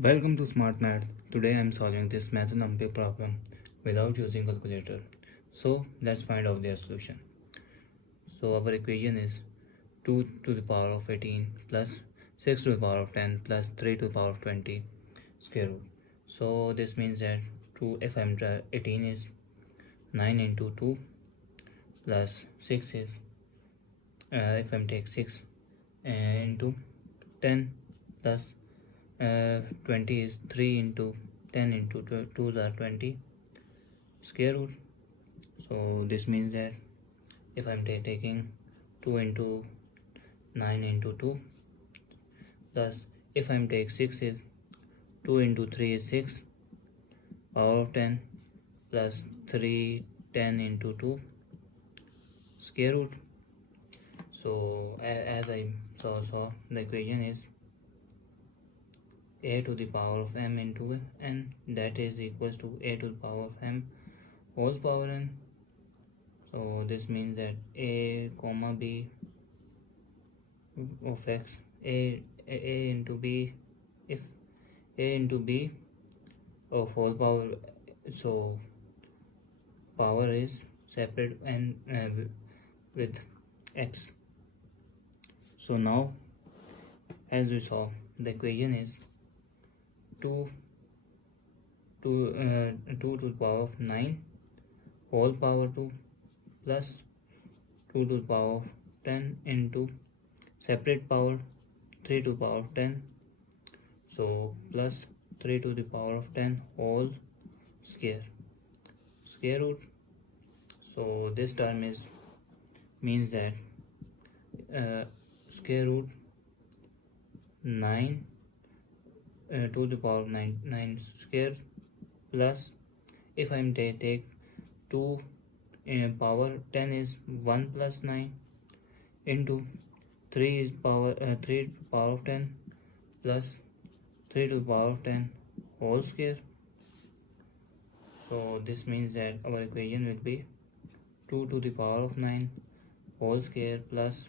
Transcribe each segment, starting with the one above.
Welcome to Smart Math. Today I am solving this math Olympiad problem without using calculator. So let's find out their solution. So our equation is 2 to the power of 18 plus 6 to the power of 10 plus 3 to the power of 20 square root. So this means that 18 is 9 into 2 plus 6 is if I'm take 6 into 10 plus 20 is 3 into 10 into 2 are 20 square root. So this means that if I'm taking 2 into 9 into 2 plus if I'm take 6 is 2 into 3 is 6 power of 10 plus 3 10 into 2 square root. So as I saw the equation is a to the power of m into n, that is equals to a to the power of m whole power n. So this means that a comma b of x, a into b, if a into b of whole power, so power is separate and with x. So now as we saw, the equation is 2 to the power of 9 whole power 2 plus 2 to the power of 10 into separate power 3 to the power of 10, so plus 3 to the power of 10 whole square root. So this term means that square root 9 to the power of 9 square plus if I'm take 2 power 10 is 1 plus 9 into 3 is power 3 to the power of 10 plus 3 to the power of 10 whole square. So this means that our equation will be 2 to the power of 9 whole square plus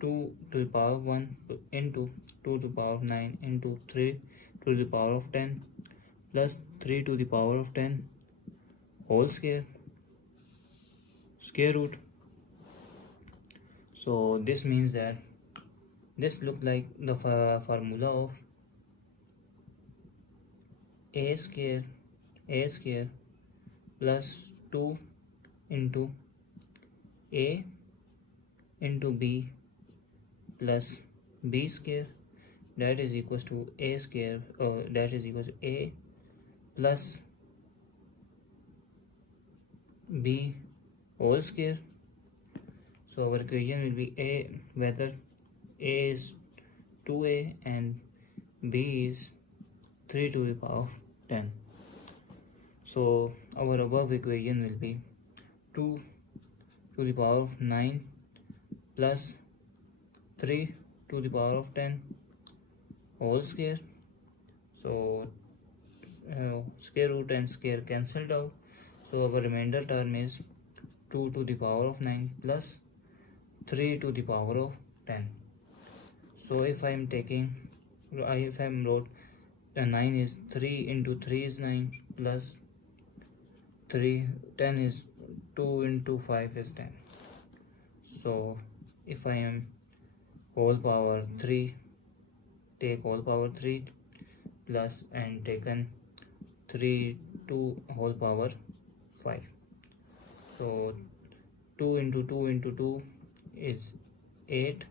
2 to the power of 1 into 2 to the power of 9 into 3 to the power of 10 plus 3 to the power of 10 whole square root. So this means that this look like the formula of a square plus 2 into a into b plus b square, that is equals to a square, that is equals to a plus b whole square. So our equation will be a, whether a is 2a and b is 3 to the power of 10. So our above equation will be 2 to the power of 9 plus 3 to the power of 10 whole square. So square root and square cancelled out, so our remainder term is 2 to the power of 9 plus 3 to the power of 10. So if I'm wrote 9 is 3 into 3 is 9 plus 10 is 2 into 5 is 10. So if I am whole power 3, take whole power 3 plus and taken 3 to whole power 5. So 2 into 2 into 2 is 8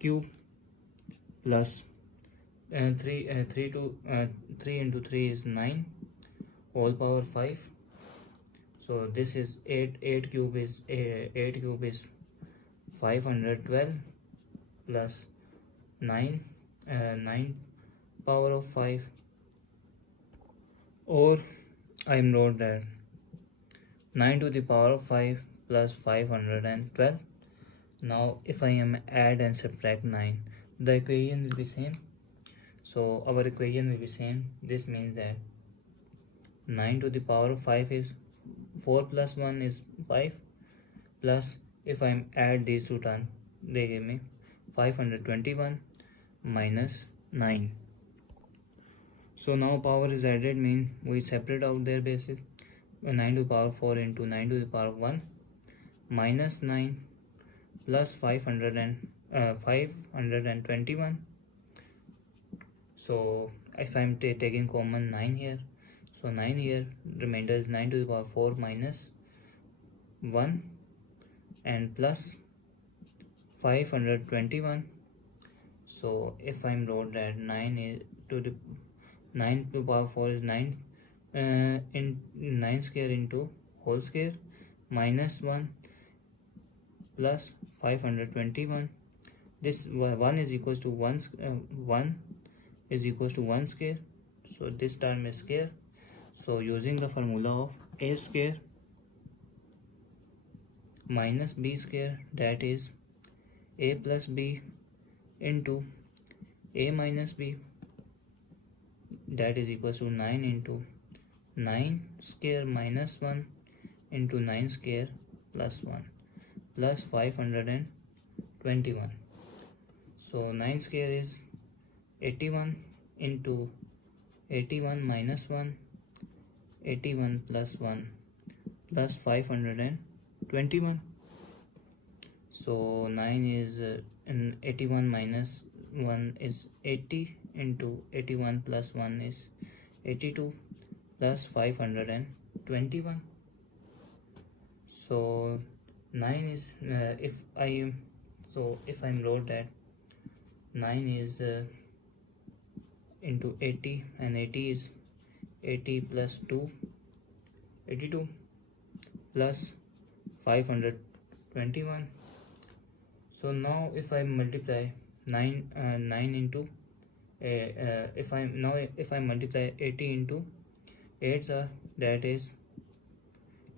cube plus 3 into 3 is 9 whole power 5. So this is 8 cube is 512 plus 9 power of 5, or I wrote that 9 to the power of 5 plus 512. Now if I am add and subtract 9, the equation will be same. So our equation will be same. This means that 9 to the power of 5 is 4 plus 1 is 5, plus if I add these two terms, they give me 521 minus 9. So now power is added, means we separate out their bases. 9 to the power 4 into 9 to the power 1 minus 9 plus 521. So if I'm taking common 9 here, so 9 here, remainder is 9 to the power 4 minus 1 and plus 521. So if I'm wrote that 9 to the power 4 is 9 in 9 square into whole square minus 1 plus 521. This 1 is equals to 1 is equals to 1 square, so this term is square. So using the formula of a square minus b square, that is a plus b into a minus b, that is equals to 9 into 9 square minus 1 into 9 square plus 1 plus 521. So 9 square is 81 into 81 minus 1, 81 plus 1 plus 521. So 9 is in 81 minus 1 is 80 into 81 plus 1 is 82 plus 521. So 9 is if I'm wrote that 9 is into 80, and 80 is 80 plus 2, 82 plus 521. So now if I multiply 9 into if I multiply 80 into 8s are, that is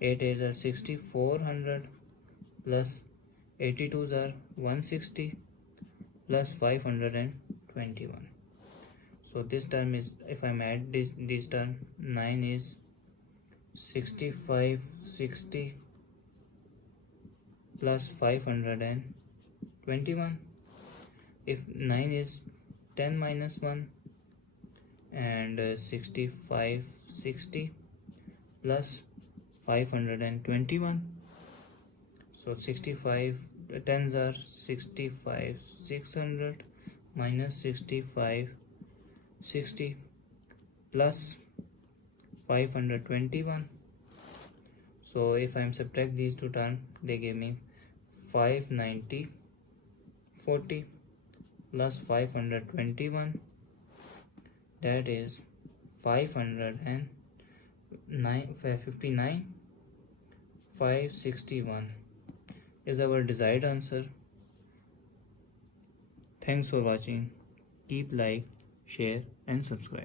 8 8s are 6400 plus 82s are 160 plus 521. So this term is, if I add this term, 9 is 6560 plus 521. If 9 is 10 minus 1 and 6560 plus 521. So 65 tens are 65 600 minus 65 60 plus 521. So if I am subtract these two terms, they give me 590 40 plus 521, that is 509 59 561 is our desired answer. Thanks for watching. Keep like, share and subscribe.